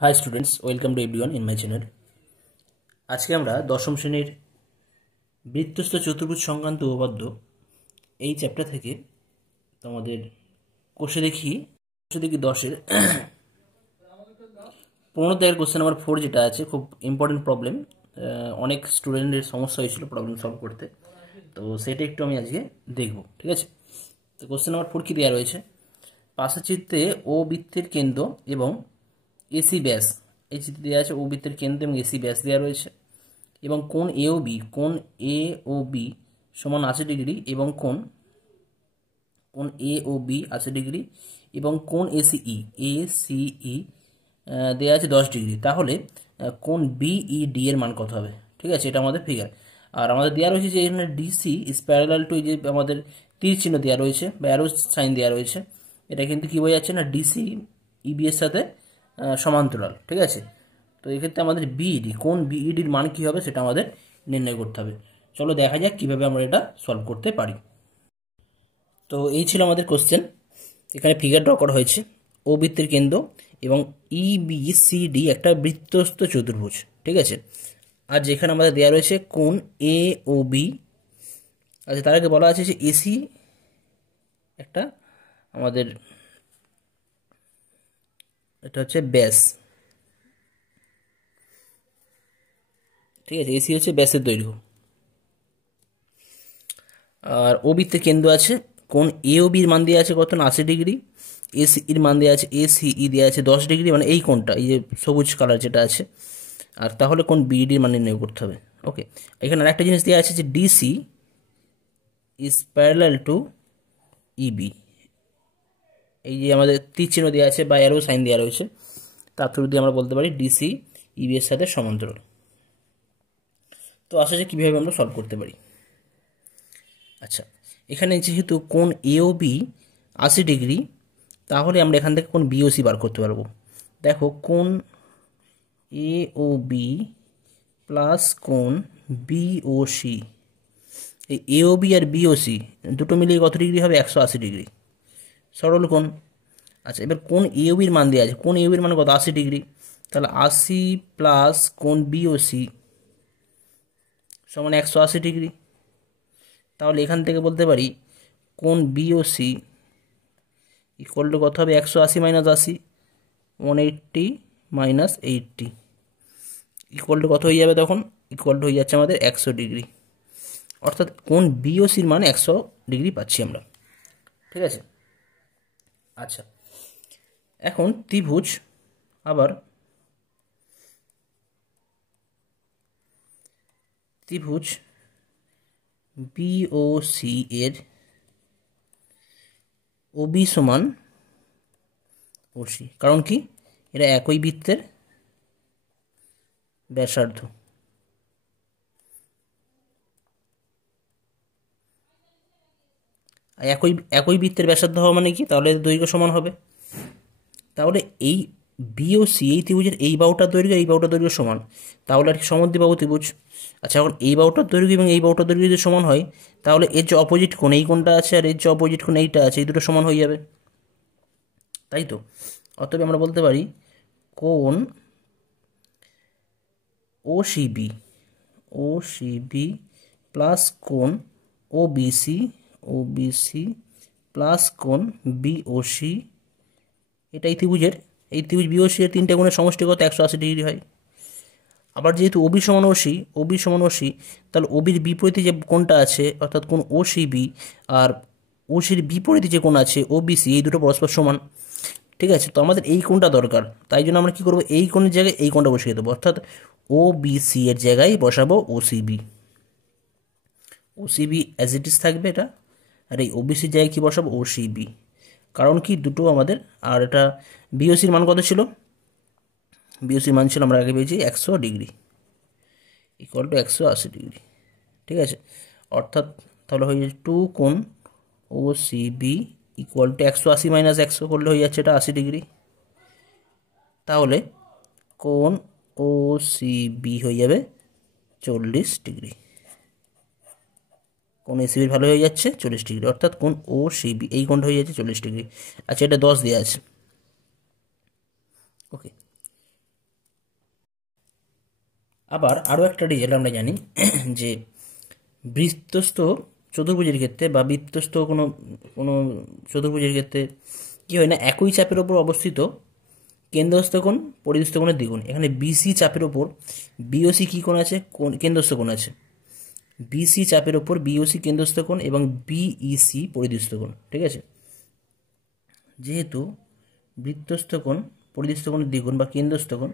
High students, welcome to everyone in my channel. আজকে আমরা দশম শ্রেণীর বৃত্তস্থ চতুর্ভুজ সংক্রান্ত উপপাদ্য এই চ্যাপ্টার থেকে তোমাদের কোষে দেখি 10-এর 15 দাগের কোশ্চেন নাম্বার 4 যেটা আছে, খুব ইম্পর্টেন্ট প্রবলেম। অনেক স্টুডেন্টের সমস্যা হয়েছিল প্রবলেম সলভ করতে, তো সেটা একটু আমি আজকে দেখব। ঠিক আছে, তো কোশ্চেন নাম্বার 4 কি দেওয়া রয়েছে? পাশের চিত্রে ও বৃত্তের কেন্দ্র এবং এসি ব্যাস, এই চিত্রে দেওয়া আছে ও বৃত্তের কেন্দ্র এবং এসি ব্যাস দেওয়া রয়েছে, এবং কোণ এ ও বি সমান 80 ডিগ্রি, এবং কোণ এ ও বি 80 ডিগ্রি, এবং কোণ এসিই দেওয়া আছে 10 ডিগ্রি। তাহলে কোণ বিইডি এর মান কত হবে? ঠিক আছে, এটা আমাদের ফিগার। আর আমাদের দেওয়া রয়েছে যে এখানে ডিসি ইজ প্যারালাল টু, এই যে আমাদের তীর চিহ্ন দেওয়া রয়েছে বা অ্যারো সাইন দেওয়া রয়েছে, এটা কিন্তু কি বোঝাচ্ছে না, ডিসি ইবি এর সাথে সমান্তরাল। ঠিক আছে, তো এক্ষেত্রে আমাদের বিইডি, কোণ বিইডির মান কী হবে সেটা আমাদের নির্ণয় করতে হবে। চলো দেখা যাক কীভাবে আমরা এটা সলভ করতে পারি। তো এই ছিল আমাদের কোশ্চেন। এখানে ফিগার ড্র করা হয়েছে ও বৃত্তের কেন্দ্র এবং ইবিসিডি একটা বৃত্তস্থ চতুর্ভুজ। ঠিক আছে, আর যেখানে আমাদের দেওয়া রয়েছে কোণ এ ও বি। আচ্ছা, তার আগে বলা আছে যে এসি একটা আমাদের, এটা হচ্ছে ব্যাস। ঠিক আছে, এসি হচ্ছে ব্যাসের দৈর্ঘ্য। আর ও বৃত্তের কেন্দ্র আছে, কোণ এ ও বির মান দেওয়া আছে কত না 80 ডিগ্রি, এসির মান দেওয়া আছে এসিই দেওয়া আছে 10 ডিগ্রি, মানে এই কোণটা, এই যে সবুজ কালার যেটা আছে। আর তাহলে কোণ বিডির মান নির্ণয় করতে হবে। ওকে, এখানে আরেকটা জিনিস দেওয়া আছে যে ডিসি ইজ প্যারালাল টু ইবি, এই যে আমাদের তীর চিহ্ন দেওয়া আছে বা অ্যারো সাইন দেওয়া রয়েছে, তার থ্রু দিয়ে আমরা বলতে পারি ডিসি ইবি এর সাথে সমান্তরাল। তো আসা যায় কীভাবে আমরা সলভ করতে পারি। আচ্ছা, এখানে যেহেতু কোণ এ ও বি 80 ডিগ্রি, তাহলে আমরা এখান থেকে কোণ বিওসি বার করতে পারবো। দেখো, কোণ এ ও বি প্লাস কোণ বিওসি, এই এ ও বি আর বিওসি দুটো মিলিয়ে কত ডিগ্রি হবে? 180 ডিগ্রি, সরল কোণ। আচ্ছা, এবার কোণ এ ও বির মান দেওয়া আছে, কোণ এ ও বির মান কত? 80 ডিগ্রি। তাহলে 80 প্লাস কোণ বিওসি সমান 180 ডিগ্রি। তাহলে এখান থেকে বলতে পারি কোণ বিওসি ইকুয়াল টু কত হবে? 180 মাইনাস 80, 180 মাইনাস 80 ইকুয়াল টু কত হয়ে যাবে? তখন ইকুয়াল টু হয়ে যাচ্ছে আমাদের 100 ডিগ্রি। অর্থাৎ কোণ বিওসির মান 100 ডিগ্রি পাচ্ছি আমরা। ঠিক আছে, আচ্ছা, এখন ত্রিভুজ, আবার ত্রিভুজ বিওসি এর ওবি সমান ওসি, কারণ কি? এরা একই বৃত্তের ব্যাসার্ধ। একই একই বৃত্তের ব্যাসার্ধ হওয়া মানে কি? তাহলে দৈর্ঘ্য সমান হবে। তাহলে এই বিওসি, এই ত্রিভুজের এই বাহুটার দৈর্ঘ্য এই বাহুটার দৈর্ঘ্য সমান, তাহলে আর কি সমদ্বিবাহু ত্রিভুজ। আচ্ছা, এখন এই বাহুটার দৈর্ঘ্য এবং এই বাহুটার দৈর্ঘ্য যদি সমান হয়, তাহলে এর যে অপোজিট কোণ, এই কোণটা আছে আর এর যে অপোজিট কোণ এইটা আছে, এই দুটো সমান হয়ে যাবে, তাই তো? অতএব আমরা বলতে পারি কোণ ওসিবি প্লাস কোণ ওবিসি প্লাস কোণ বিওসি, এটা এই ত্রিভুজ বিওসি এর তিনটে কোণের সমষ্টিগত 180 ডিগ্রি হয়। আবার যেহেতু ওবি সমান ওসি, তাহলে ওবির বিপরীতে যে কোণটা আছে, অর্থাৎ কোণ ওসিবি আর ওসির বিপরীতে যে কোণ আছে ওবিসি, এই দুটো পরস্পর সমান। ঠিক আছে, তো আমাদের এই কোণটা দরকার, তাই জন্য আমরা কি করব? এই কোণের জায়গায় এই কোণটা বসিয়ে দেবো, অর্থাৎ ওবিসি এর জায়গায় বসাবো ওসিবি অ্যাজ ইট ইজ থাকবে এটা, আর এই ওবিসির জায়গায় কি বসাবো? ওসিবি। কারণ কি, দুটো আমাদের। আর এটা বিওসির মান কত ছিল? বিওসির মান ছিল, আমরা আগে পেয়েছি 100 ডিগ্রি, ইকুয়াল টু 180 ডিগ্রি। ঠিক আছে, অর্থাৎ তাহলে হয়ে যাচ্ছে 2 কোণ ওসিবি ইকুয়াল টু 180 মাইনাস 100 করলে হয়ে যাচ্ছে এটা 80 ডিগ্রি। তাহলে কোণ ওসিবি হয়ে যাবে 40 ডিগ্রি। কোণ এসিবির ভালো হয়ে যাচ্ছে 40 ডিগ্রি, অর্থাৎ কোণ ওসিবি এই কোণটা হয়ে যাচ্ছে 40 ডিগ্রি। আচ্ছা, এটা 10 দেওয়া আছে। ওকে, আবার আরও একটা রেজাল্ট আমরা জানি যে বৃত্তস্থ চতুর্ভুজের ক্ষেত্রে বা বৃত্তস্থ কোনো কোনো চতুর্ভুজের ক্ষেত্রে কী হয় না, একই চাপের ওপর অবস্থিত কেন্দ্রস্থ কোণ পরিদস্থ কোণের দ্বিগুণ। এখানে বিসি চাপের ওপর বিওসি কী কোণ আছে, কেন্দ্রস্থ কোণ আছে। বিসি চাপের ওপর বিওসি কেন্দ্রস্থ কোণ এবং বিইসি পরিদস্থ কোণ, ঠিক আছে। যেহেতু বৃত্তস্থ কোণ পরিদস্থ কোণের দ্বিগুণ বা কেন্দ্রস্থ কোণ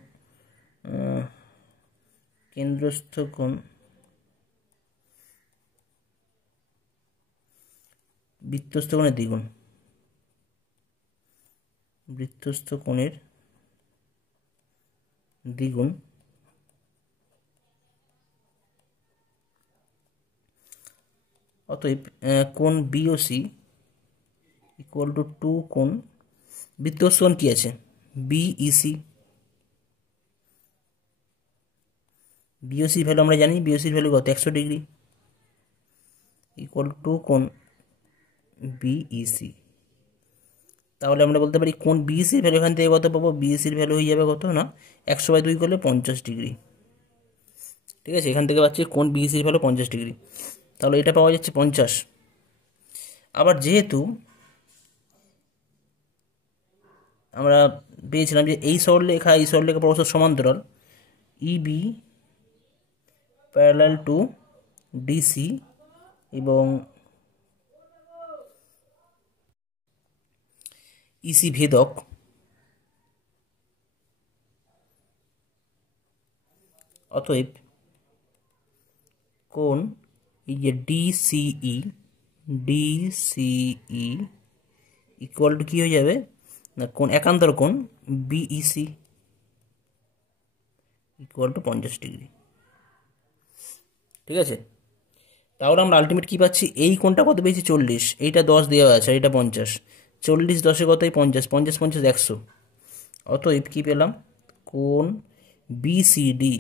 বৃত্তস্থ কোণের দ্বিগুণ, বৃত্তস্থ কোণের দ্বিগুণ, অতএব কোণ বিওসি ইকুয়াল টু 2 কোণ বৃত্তস্থ কোণ কী আছে, বিইসি। বিওসির ভ্যালু আমরা জানি, বিওসির ভ্যালু কত, 100 ডিগ্রি, ইকুয়াল টু কোণ বিইসি। তাহলে আমরা বলতে পারি কোণ বিইসির ভ্যালু এখান থেকে কত পাবো, বিইসির ভ্যালু হয়ে যাবে কত না 100/2 করলে 50 ডিগ্রি, ঠিক আছে। এখান থেকে পাচ্ছি কোণ বিইসির ভ্যালু 50 ডিগ্রি, তাহলে এটা পাওয়া যাচ্ছে 50। আবার যেহেতু আমরা পেয়েছিলাম যে এই সরলরেখা পরস্পর সমান্তরাল, ইবি প্যারালাল টু ডিসি এবং ইসি ভেদক, অতএব কোণ এই যে ডিসিই ইকুয়াল টু কী হয়ে যাবে না, কোণ একান্তর কোণ বিইসি ইকুয়াল টু 50 ডিগ্রি, ঠিক আছে। তাহলে আমরা আলটিমেট কী পাচ্ছি, এই কোণটা কত পেয়েছি 40, এইটা 10 দেওয়া আছে আর এটা 50, 40 10 কতই 50, 50 50 100। অতএব কী পেলাম, কোণ বিসিডি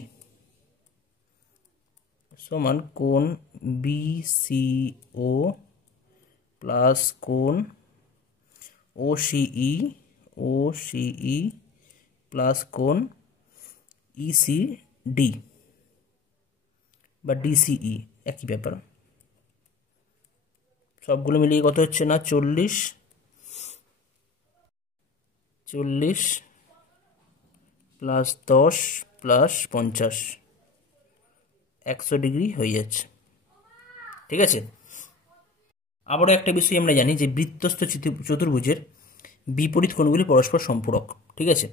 সমান কোণ বিসিও প্লাস কোণ ওসিই প্লাস কোণ ইসিডি বা ডিসিই, একই ব্যাপার। সবগুলো মিলিয়ে কত হচ্ছে না 40 প্লাস 10 প্লাস 50, 100 ডিগ্রি হয়ে যাচ্ছে, ঠিক আছে। আবারও একটা বিষয় আমরা জানি যে বৃত্তস্থ চতুর্ভুজের বিপরীত কোণগুলি পরস্পর সম্পূরক, ঠিক আছে।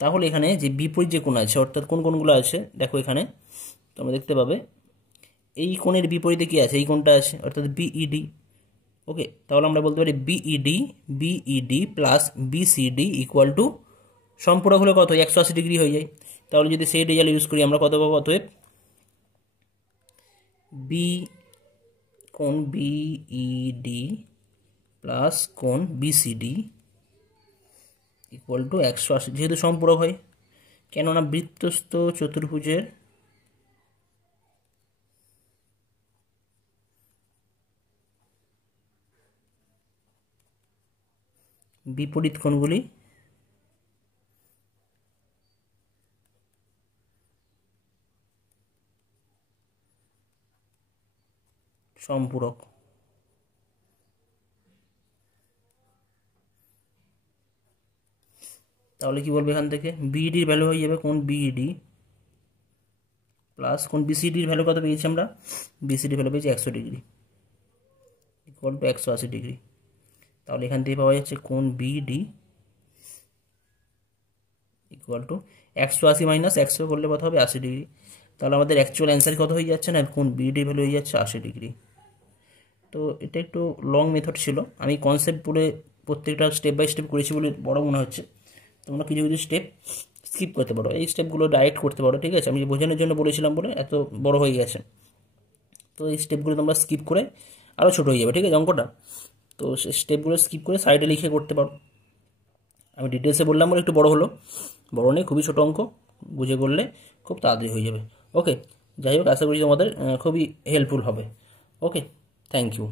তাহলে এখানে যে বিপরীত যে কোণ আছে, অর্থাৎ কোন কোণগুলো আছে দেখো এখানে তোমরা দেখতে পাবে, এই কোণের বিপরীতে কি আছে, এই কোণটা আছে অর্থাৎ বিইডি। ওকে, তাহলে আমরা বলতে পারি BED plus BCD equal to সম্পূরক হলে কত 180 ডিগ্রি হয়ে যায়। তাহলে যদি সেই রেজাল্ট ইউজ করি আমরা কত পাবো, অতএব কোণ বিইডি প্লাস কোণ বিসিডি ইকুয়াল টু 180, যেহেতু সম্পূরক হয়, কেননা বৃত্তস্থ চতুর্ভুজের বিপরীত কোণগুলি সম্পূরক। তাহলে কি বলবো এখান থেকে, বিইডির ভ্যালু হয়ে যাবে কোণ বিইডি প্লাস কোণ বিসিডির ভ্যালু কত পেয়েছি আমরা, বিসিডির ভ্যালু পেয়েছি 100 ডিগ্রি ইকুয়াল টু 180 ডিগ্রি। তাহলে এখান থেকে পাওয়া যাচ্ছে কোণ বিডি ইকুয়াল টু 180 মাইনাস 100 করলে কত হবে 80 ডিগ্রি। তাহলে আমাদের অ্যাকচুয়াল অ্যান্সার কত হয়ে যাচ্ছে না, কোণ বিডি ভ্যালু হয়ে যাচ্ছে 80 ডিগ্রি। তো এটা একটু লং মেথড ছিল, আমি কনসেপ্ট বলে প্রত্যেকটা স্টেপ বাই স্টেপ করেছি বলে বড় মনে হচ্ছে। তোমরা কিছু কিছু স্টেপ স্কিপ করতে পারো, এই স্টেপগুলো ডাইরেক্ট করতে পারো, ঠিক আছে। আমি বোঝানোর জন্য বলেছিলাম বলে এত বড় হয়ে গেছে, তো এই স্টেপগুলো তোমরা স্কিপ করে আরও ছোটো হয়ে যাবে, ঠিক আছে অঙ্কটা। তো স্টেপগুলো স্কিপ করে সাইডে লিখে করতে পারো। আমি ডিটেলসে বললাম বলে একটু বড় হলো, বড় নেই, খুবই ছোটো অঙ্ক, বুঝে করলে খুব তাড়াতাড়ি হয়ে যাবে। ওকে, যাই হোক, আশা করি তোমাদের খুবই হেল্পফুল হবে। ওকে, থ্যাংক ইউ।